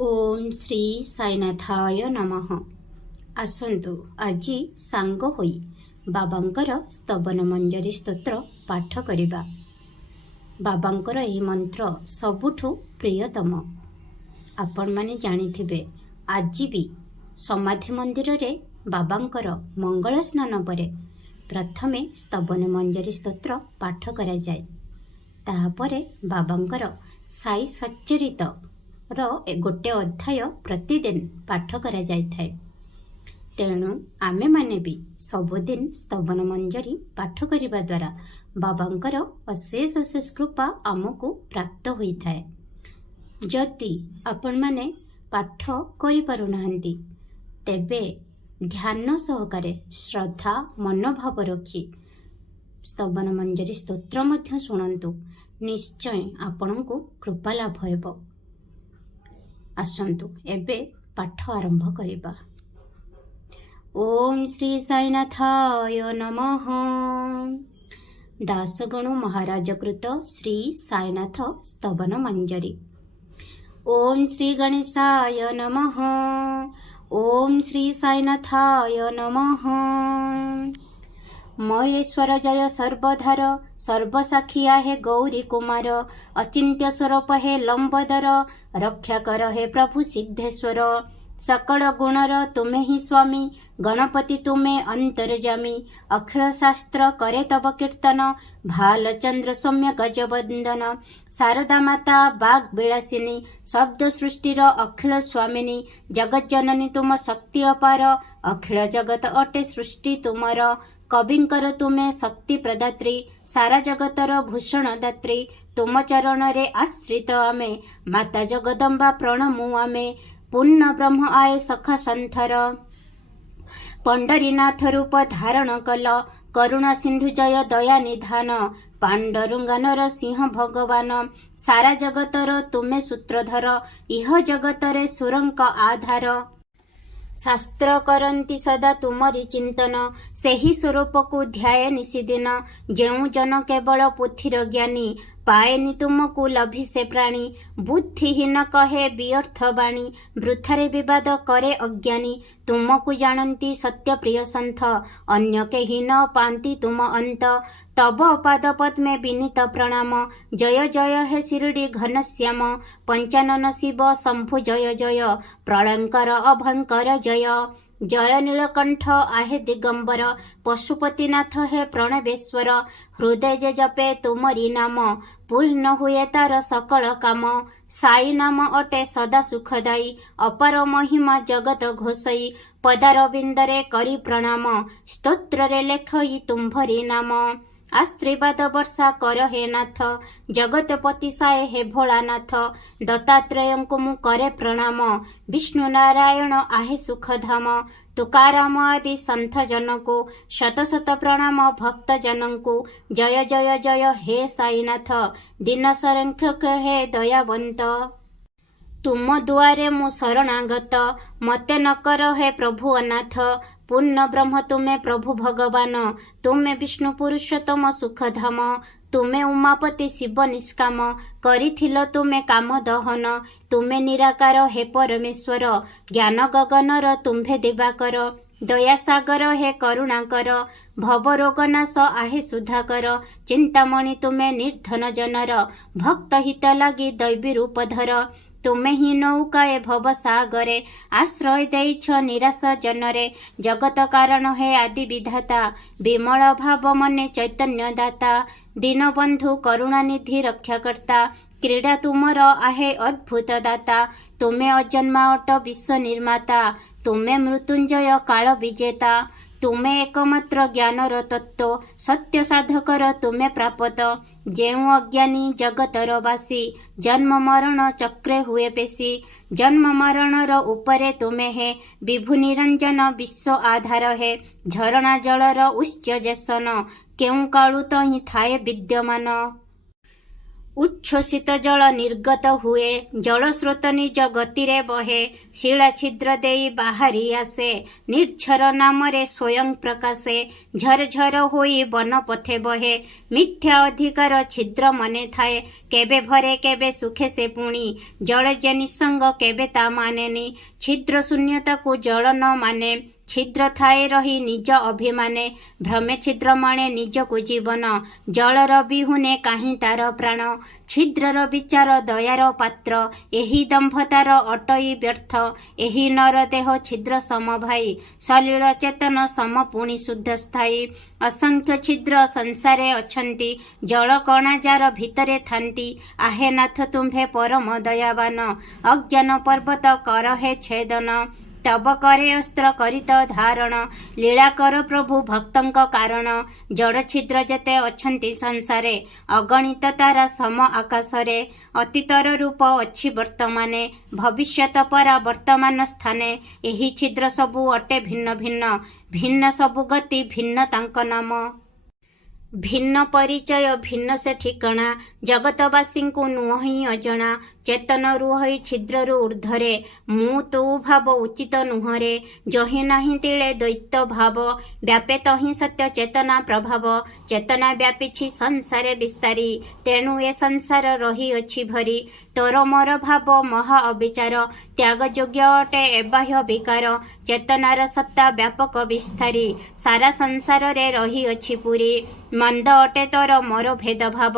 ओम श्री साईनाथाय नमः। आसंतु आजी सांग होई बाबांकर स्तवन मंजरी स्तोत्र पाठ करिबा। बाबांकर एही मंत्र सबुठु प्रियतम। आपण माने जानिथिबे आजी भी समाधि मंदिर रे बाबांकर मंगल स्नान परे प्रथमे स्तवन मंजरी स्तोत्र पाठ करा जाय। ताहापरे बाबांकर साई सच्चरित गोटे अध्याय प्रतिदिन पाठ करा जायथाय। तेणु आमे माने भी सबुदिन स्तवन मंजरी पाठ करिबा द्वारा बाबांकर अशेष अशेष कृपा आमको प्राप्त होइथाय। जदि आपण माने पाठ करि पारु नाहंती तेबे ध्यान सहकारे श्रद्धा मनोभाव रखी स्तवन मंजरी स्तोत्र मध्य शुणंतु। निश्चय आपणको कृपा लाभ हेबो। आसंतु एबे पाठ आरंभ करिबा। ओम श्री साईनाथाय नमः। दासगण महाराज कृत श्री साईनाथ स्तवन मंजरी। ओम श्री गणेशाय नमः। ओम श्री साईनाथाय नमः। महेश्वर जय सर्वधर सर्वसाखी आहे गौरी कुमार अचिंत्य स्वरूप हे लंबोदर रक्षा कर हे प्रभु सिद्धेश्वर सकल गुणर तुमे ही स्वामी गणपति तुमे अंतर्जामी अखिल शास्त्र करे तब कीर्तन भालचंद्र सौम्य गजबंदन शारदा माता बाग विलासिनी शब्द सृष्टिर अखिल स्वामिनी जगत जननी तुम शक्ति अपार अखिल जगत अटे सृष्टि तुमर कविंकर तुमे शक्ति प्रदात्री सारा जगतर भूषण दात्री तुम चरण रे आश्रित आमे माता जगदम्बा प्रणमु आमे पुण्य ब्रह्म आए सखा संथर पंडरीनाथ रूप धारण कल करुणा सिंधु जय दया निधान पांडुरंगानर सिंह भगवान सारा जगतर तुमे सूत्रधर इह जगतरे सुरंक आधार शास्त्र करंती सदा तुमरी चिंतन सेही स्वरूप को ध्याय निशिदिन जेउ जन केवल पुथिर ज्ञानी पाएनि तुमको लभी से प्राणी बुद्धिहीन कहे व्यर्थ बाणी वृथारे विवाद करे अज्ञानी तुमको जानती सत्य प्रिय संथ अन्य केहि न पांति तुम अंत तब पाद पद्मे विनीत प्रणाम जय जय हे शिरडी घनश्याम पंचानन शिव शंभु जय जय प्रलंकर अभंकर जय जय नीलकंठ आहे दिगंबर पशुपतिनाथ हे प्रणवेश्वर हृदय जे जपे तुमरी नाम पूर्ण हुए तार सकल काम साई नाम अटे सदा सुखदायी अपार महिमा जगत घोषई पदारविंदरे करी प्रणाम स्तोत्र रे लेखई तुम्भरी नाम आशीर्वाद वर्षा कर हे नाथ जगतपति साए हे भोलानाथ दत्तात्रेयଙ୍କୁ मु करे प्रणाम विष्णु नारायण आहे सुखधाम तुकाराम आदि संत जन को शत शत प्रणाम भक्त जन को जय जय जय हे साईनाथ दीन संरक्षक हे दयावंत तुम दुआरे मु शरणागत मते न कर हे प्रभु अनाथ पूर्ण ब्रह्म तुमे प्रभु भगवान तुमे विष्णु पुरुषोत्तम सुखधाम तुमे उमापति शिव निष्काम करिथिल तुमे काम दहन तुमे निराकार हे परमेश्वर ज्ञान गगनर तुम्भे दिवाकर दया सागर हे करुणाकर भव रोग नाश आहे सुधाकर चिंतामणि तुमे निर्धन जनर भक्त हित लागि दैवी रूप धर तुमे ही नौकाए भव सागरे आश्रय देइछ निराश जनरे जगत कारण हे आदि विधाता विमल भाव मने चैतन्य दाता दीनबंधु करुणानिधि रक्षाकर्ता क्रीडा तुमर आहे अद्भुत दाता तुमे अजन्मा अट विश्व निर्माता तुमे मृत्युंजय काल विजेता तुमे एकमात्र ज्ञानर तत्व सत्य साधकर तुमे प्रापत जेउ अज्ञानी जगतर वासी जन्म मरण चक्रे हुए पेशी जन्म मरणर उपरे तुमे हे विभु निरंजन विश्व आधार हे झरणा जलर उच्च जेसन केउ काळु तहि थाए विद्यमान ଉଚ୍ଛ୍ୱସିତ ଜଳ ନିର୍ଗତ ହୁଏ, ଜଳସ୍ରୋତ ନିଜ ଗତିରେ ବହେ, ଶିଳା ଛିଦ୍ର ଦେଇ ବାହାରି ଆସେ, ନିର୍ଝର ନାମରେ ସ୍ୱୟଂ ପ୍ରକାଶେ, ଝରଝର ହୋଇ ବନ ପଥେ ବହେ, ମିଥ୍ୟା ଅଧିକାର ଛିଦ୍ର ମନେ ଥାଏ, କେବେ ଭରେ କେବେ ସୁଖେ ସେ ପୁଣି, ଜଳ ଯେ ନିଃସଙ୍ଗ କେବେ ତା ମାନେନି, ଛିଦ୍ର ଶୂନ୍ୟତାକୁ ଜଳ ନ ମାନେ, ଛିଦ୍ର ଥାଏ ରହି ନିଜ ଅଭିମାନେ, ଭ୍ରମେ ଛିଦ୍ର ମଣେ ନିଜକୁ ଜୀବନ, ଜଳର ବିହୁନେ କାହିଁ ତାର ପ୍ରାଣ, ଛିଦ୍ରର ବିଚାର ଦୟାର ପାତ୍ର, ଏହି ଦମ୍ଭ ତାର ଅଟଇ ବ୍ୟର୍ଥ, ଏହି ନର ଦେହ ଛିଦ୍ର ସମଭାଇ, ସଲିଳ ଚେତନ ସମ ପୁଣି ଶୁଦ୍ଧ ସ୍ଥାୟୀ, ଅସଂଖ୍ୟ ଛିଦ୍ର ସଂସାରେ ଅଛନ୍ତି, ଜଳ କଣା ଯାର ଭିତରେ ଥାନ୍ତି, ଆହେ ନାଥ ତୁମ୍ଭେ ପରମ ଦୟାବାନ, ଅଜ୍ଞାନ ପର୍ବତ କର ହେ ଛେଦନ, ତବ କରେ ଅସ୍ତ୍ର କରିତ ଧାରଣ, ଲୀଳା କର ପ୍ରଭୁ ଭକ୍ତଙ୍କ କାରଣ, ଜଡ଼ ଛିଦ୍ର ଯେତେ ଅଛନ୍ତି ସଂସାରେ, ଅଗଣିତ ତାରା ସମ ଆକାଶରେ, ଅତୀତର ରୂପ ଅଛି ବର୍ତ୍ତମାନେ, ଭବିଷ୍ୟତ ପରା ବର୍ତ୍ତମାନ ସ୍ଥାନେ, ଏହି ଛିଦ୍ର ସବୁ ଅଟେ ଭିନ୍ନ ଭିନ୍ନ, ଭିନ୍ନ ସବୁ ଗତି ଭିନ୍ନ ତାଙ୍କ ନାମ, ଭିନ୍ନ ପରିଚୟ ଭିନ୍ନ ସେ ଠିକଣା, ଜଗତବାସୀଙ୍କୁ ନୁହଁ ହିଁ ଅଜଣା, ଚେତନରୁ ହୋଇ ଛିଦ୍ରରୁ ଉର୍ଦ୍ଧ୍ୱରେ, ମୁଁ ତୁ ଭାବ ଉଚିତ ନୁହଁରେ, ଯହିଁ ନାହିଁ ତିଳେ ଦ୍ୱୈତ ଭାବ, ବ୍ୟାପେ ତହିଁ ସତ୍ୟ ଚେତନା ପ୍ରଭାବ, ଚେତନା ବ୍ୟାପିଛି ସଂସାରେ ବିସ୍ତାରୀ, ତେଣୁ ଏ ସଂସାର ରହିଅଛି ଭରି, ତୋର ମୋର ଭାବ ମହା ଅବିଚାର, ତ୍ୟାଗ ଯୋଗ୍ୟ ଅଟେ ଏ ବାହ୍ୟ ବିକାର, ଚେତନାର ସତ୍ତା ବ୍ୟାପକ ବିସ୍ତାରୀ, ସାରା ସଂସାରରେ ରହିଅଛି ପୁରୀ, ମନ୍ଦ ଅଟେ ତୋର ମୋର ଭେଦଭାବ,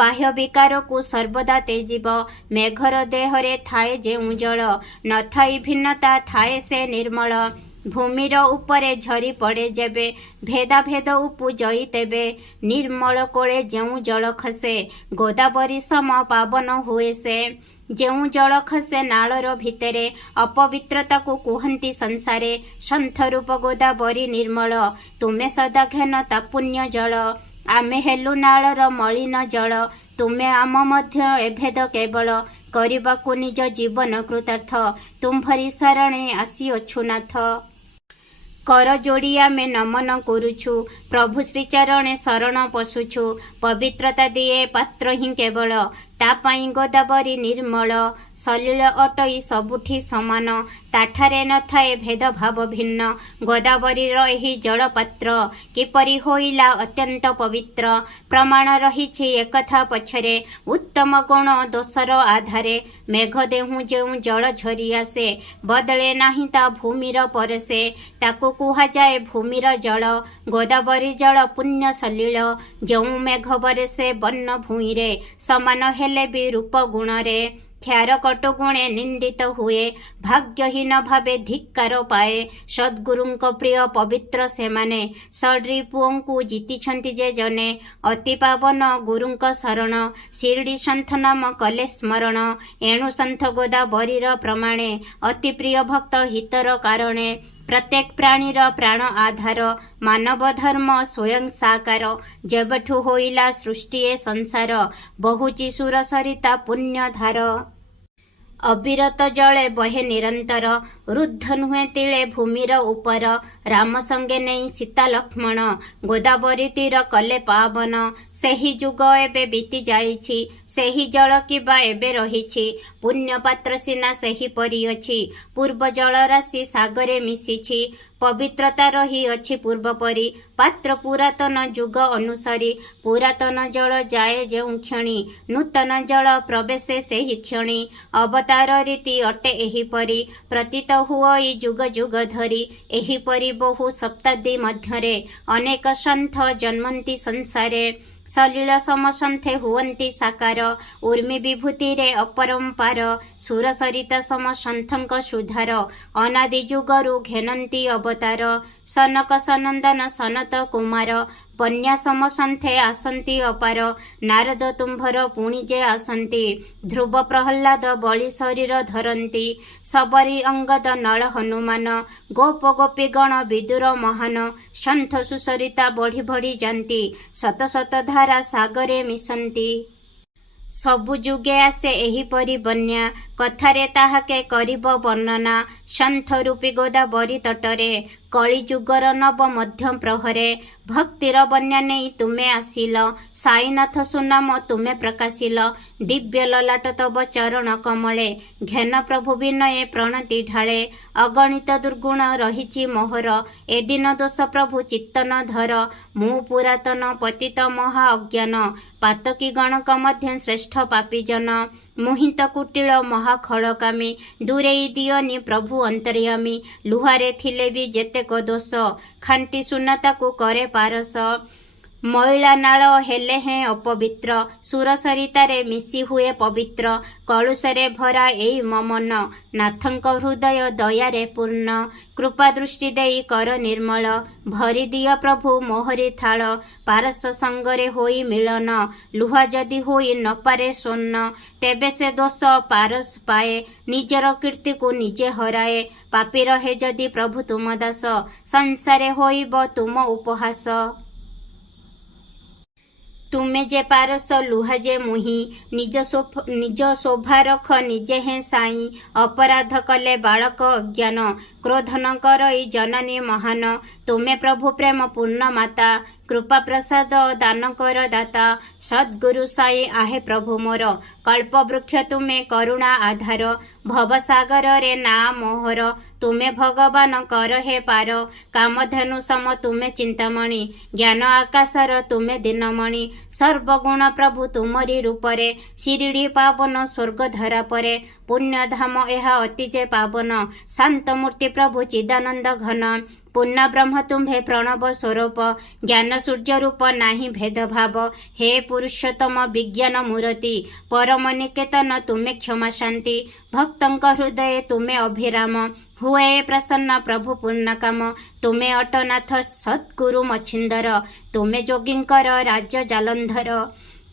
ବାହ୍ୟ ବିକାରକୁ ସର୍ବଦା ତେଜିବ, ମେଘର ଦେହରେ ଥାଏ ଯେଉଁ ଜଳ, ନଥାଇ ଭିନ୍ନତା ଥାଏ ସେ ନିର୍ମଳ, ଭୂମିର ଉପରେ ଝରି ପଡ଼େ ଯେବେ, ଭେଦାଭେଦ ଉପୁଜଇ ତେବେ, ନିର୍ମଳ କୋଳେ ଯେଉଁ ଜଳ ଖସେ, ଗୋଦାବରୀ ସମ ପାବନ ହୁଏ ସେ, ଯେଉଁ ଜଳ ଖସେ ନାଳର ଭିତରେ, ଅପବିତ୍ରତାକୁ କୁହନ୍ତି ସଂସାରେ, ସନ୍ଥ ରୂପ ଗୋଦାବରୀ ନିର୍ମଳ, ତୁମେ ସଦା ଘେନ ତା ପୁଣ୍ୟ ଜଳ, ଆମେ ହେଲୁ ନାଳର ମଳିନ ଜଳ, ତୁମେ ଆମ ମଧ୍ୟ ଏଭେଦ କେବଳ, କରିବାକୁ ନିଜ ଜୀବନ କୃତାର୍ଥ, ତୁମ୍ଭରି ଶରଣେ ଆସିଅଛୁ ନାଥ, କର ଯୋଡ଼ି ଆମେ ନମନ କରୁଛୁ, ପ୍ରଭୁ ଶ୍ରୀଚରଣେ ଶରଣ ପଶୁଛୁ, ପବିତ୍ରତା ଦିଏ ପାତ୍ର ହିଁ କେବଳ, ତା ପାଇଁ ଗୋଦାବରୀ ନିର୍ମଳ, ସଲିଳ ଅଟଇ ସବୁଠି ସମାନ, ତାଠାରେ ନଥାଏ ଭେଦଭାବ ଭିନ୍ନ, ଗୋଦାବରୀର ଏହି ଜଳପାତ୍ର, କିପରି ହୋଇଲା ଅତ୍ୟନ୍ତ ପବିତ୍ର, ପ୍ରମାଣ ରହିଛି ଏକଥା ପଛରେ, ଉତ୍ତମ ଗୁଣ ଦୋଷର ଆଧାରେ, ମେଘ ଦେହୁଁ ଯେଉଁ ଜଳ ଝରି ଆସେ, ବଦଳେ ନାହିଁ ତା ଭୂମିର ପରସେ, ତାକୁ କୁହାଯାଏ ଭୂମିର ଜଳ, ଗୋଦାବରୀ ଜଳ ପୁଣ୍ୟ ସଲିଳ, ଯେଉଁ ମେଘ ବରସେ ବନ ଭୂଇଁରେ, ସମାନ ହେଲେ ବି ରୂପ ଗୁଣରେ, କ୍ଷାର କଟୁ ଗୁଣେ ନିନ୍ଦିତ ହୁଏ, ଭାଗ୍ୟହୀନ ଭାବେ ଧିକ୍କାର ପାଏ, ସଦ୍ଗୁରୁଙ୍କ ପ୍ରିୟ ପବିତ୍ର ସେମାନେ, ଷଡ଼୍ରୀ ପୁଅଙ୍କୁ ଜିତିଛନ୍ତି ଯେ ଜନେ, ଅତି ପାବନ ଗୁରୁଙ୍କ ଶରଣ, ଶିରଡ଼ି ସନ୍ଥ ନାମ କଲେ ସ୍ମରଣ, ଏଣୁ ସନ୍ଥ ଗୋଦାବରୀର ପ୍ରମାଣେ, ଅତି ପ୍ରିୟ ଭକ୍ତ ହିତର କାରଣେ, ପ୍ରତ୍ୟେକ ପ୍ରାଣୀର ପ୍ରାଣ ଆଧାର, ମାନବ ଧର୍ମ ସ୍ୱୟଂ ସାକାର, ଯେବେଠୁ ହୋଇଲା ସୃଷ୍ଟି ଏ ସଂସାର, ବହୁଚି ସୁର ସରିତା ପୁଣ୍ୟ ଧାର, ଅବିରତ ଜଳେ ବହେ ନିରନ୍ତର, ରୁଦ୍ଧ ନୁହେଁ ତିଳେ ଭୂମିର ଉପର, ରାମ ସଙ୍ଗେ ନେଇ ସୀତା ଲକ୍ଷ୍ମଣ, ଗୋଦାବରୀ ତୀର କଲେ ପାବନ, ସେହି ଯୁଗ ଏବେ ବିତି ଯାଇଛି, ସେହି ଜଳ କିବା ଏବେ ରହିଛି, ପୁଣ୍ୟ ପାତ୍ର ସିନା ସେହିପରି ଅଛି, ପୂର୍ବ ଜଳ ରାଶି ସାଗରେ ମିଶିଛି, ପବିତ୍ରତା ରହିଅଛି ପୂର୍ବ ପରି, ପାତ୍ର ପୁରାତନ ଯୁଗ ଅନୁସରି, ପୁରାତନ ଜଳ ଯାଏ ଯେଉଁ କ୍ଷଣି, ନୂତନ ଜଳ ପ୍ରବେଶେ ସେହି କ୍ଷଣି, ଅବତାର ରୀତି ଅଟେ ଏହିପରି, ପ୍ରତୀତ ହୁଅଇ ଯୁଗ ଯୁଗ ଧରି, ଏହିପରି ବହୁ ଶତାବ୍ଦୀ ମଧ୍ୟରେ, ଅନେକ ସନ୍ଥ ଜନ୍ମନ୍ତି ସଂସାରେ, ସଲିଳ ସମସନ୍ଥେ ହୁଅନ୍ତି ସାକାର, ଉର୍ମି ବିଭୂତିରେ ଅପରମ୍ପାର, ସୁର ସରିତା ସମ ସନ୍ଥଙ୍କ ସୁଧାର, ଅନାଦି ଯୁଗରୁ ଘେନନ୍ତି ଅବତାର, ସନକ ସନନ୍ଦନ ସନତ କୁମାର, ବନ୍ୟା ସମସନ୍ଥେ ଆସନ୍ତି ଅପାର, ନାରଦ ତୁମ୍ଭର ପୁଣି ଯେ ଆସନ୍ତି, ଧ୍ରୁବ ପ୍ରହ୍ଲାଦ ବଳି ଶରୀର ଧରନ୍ତି, ଶବରୀ ଅଙ୍ଗଦ ନଳ ହନୁମାନ, ଗୋପ ଗୋପୀଗଣ ବିଦୁର ମହାନ, ସନ୍ଥ ସୁସରିତା ବଢ଼ି ବଢ଼ି ଯାନ୍ତି, ଶତ ଶତ ଧାରା ସାଗରେ ମିଶନ୍ତି, ସବୁ ଯୁଗେ ଆସେ ଏହିପରି ବନ୍ୟା, କଥାରେ ତାହାକେ କରିବ ବର୍ଣ୍ଣନା, ସନ୍ଥ ରୂପୀ ଗୋଦାବରୀ ତଟରେ, କଳିଯୁଗର ନବ ମଧ୍ୟ ପ୍ରହରେ ଭକ୍ତିର ବନ୍ୟା ନେଇ ତୁମେ ଆସିଲ। ସାଇନାଥ ସୁନାମ ତୁମେ ପ୍ରକାଶିଲ। ଦିବ୍ୟ ଲଲାଟ ତବ ଚରଣ କମଳେ ଘେନ ପ୍ରଭୁ ବିନୟେ ପ୍ରଣତି ଢାଳେ। ଅଗଣିତ ଦୁର୍ଗୁଣ ରହିଛି ମୋହର ଏ ଦିନ ଦୋଷ ପ୍ରଭୁ ଚିତ୍ତନ ଧର। ମୁଁ ପୁରାତନ ପତିତ ମହା ଅଜ୍ଞାନ ପାତକୀ ଗଣକ ମଧ୍ୟ ଶ୍ରେଷ୍ଠ ପାପୀଜନ। ମୋହିତ କୁଟିଳ ମହାଖଳକାମୀ ଦୂରେଇ ଦିଅନି ପ୍ରଭୁ ଅନ୍ତର୍ୟାମୀ। ଲୁହାରେ ଥିଲେ ବି ଯେତେକ ଦୋଷ ଖାଣ୍ଟି ସୁନା ତାକୁ କରେ ପାରସ। ମଇଳା ନାଳ ହେଲେ ହେଁ ଅପବିତ୍ର ସୁର ସରିତାରେ ମିଶି ହୁଏ ପବିତ୍ର। କଳୁଷରେ ଭରା ଏଇ ମମନ ନାଥଙ୍କ ହୃଦୟ ଦୟାରେ ପୂର୍ଣ୍ଣ। କୃପା ଦୃଷ୍ଟି ଦେଇ କର ନିର୍ମଳ ଭରି ଦିଅ ପ୍ରଭୁ ମୋହରି ଥାଳ। ପାରସ ସଙ୍ଗରେ ହୋଇ ମିଳନ ଲୁହା ଯଦି ହୋଇ ନପାରେ ସ୍ୱର୍ଣ୍ଣ। ତେବେ ସେ ଦୋଷ ପାରସ ପାଏ ନିଜର କୀର୍ତ୍ତିକୁ ନିଜେ ହରାଏ। ପାପୀ ରହେ ଯଦି ପ୍ରଭୁ ତୁମ ଦାସ ସଂସାରେ ହୋଇବ ତୁମ ଉପହାସ। ତୁମେ ଯେ ପାରସ ଲୁହା ଯେ ମୁହିଁ ନିଜ ଶୋଭା ରଖ ନିଜେ ହେଁ ସାଇଁ। ଅପରାଧ କଲେ ବାଳକ ଅଜ୍ଞାନ କ୍ରୋଧ ନ କରଇ ଜନନୀ ମହାନ। ତୁମେ ପ୍ରଭୁ ପ୍ରେମ ପୂର୍ଣ୍ଣ ମାତା କୃପା ପ୍ରସାଦ ଦାନ କର ଦାତା। ସଦ୍ଗୁରୁ ସାଇ ଆହେ ପ୍ରଭୁ ମୋର କଳ୍ପ ବୃକ୍ଷ ତୁମେ କରୁଣା ଆଧାର। ଭବସାଗରରେ ନା ମୋହର ତୁମେ ଭଗବାନ କର ହେ ପାର। କାମଧେନୁ ସମ ତୁମେ ଚିନ୍ତାମଣି ଜ୍ଞାନ ଆକାଶର ତୁମେ ଦିନମଣି। ସର୍ବଗୁଣ ପ୍ରଭୁ ତୁମରି ରୂପରେ ଶିରିଡ଼ି ପାବନ ସ୍ୱର୍ଗ ଧରା ପରେ। ପୁଣ୍ୟଧାମ ଏହା ଅତି ଯେ ପାବନ ଶାନ୍ତ ମୂର୍ତ୍ତି ପ୍ରଭୁ ଚିଦାନନ୍ଦ ଘନ। ପୂର୍ଣ୍ଣ ବ୍ରହ୍ମ ତୁମ୍ଭେ ପ୍ରଣବ ସ୍ୱରୂପ ଜ୍ଞାନ ସୂର୍ଯ୍ୟ ରୂପ ନାହିଁ ଭେଦଭାବ। ହେ ପୁରୁଷୋତ୍ତମ ବିଜ୍ଞାନ ମୂରତି ପରମ ନିକେତନ ତୁମେ କ୍ଷମା ଶାନ୍ତି। ଭକ୍ତଙ୍କ ହୃଦୟ ତୁମେ ଅଭିରାମ ହୁଏ ପ୍ରସନ୍ନ ପ୍ରଭୁ ପୂର୍ଣ୍ଣକାମ। ତୁମେ ଅଟନାଥ ସଦ୍ଗୁରୁ ମଛିନ୍ଦର ତୁମେ ଯୋଗୀଙ୍କର ରାଜ ଜାଲନ୍ଧର।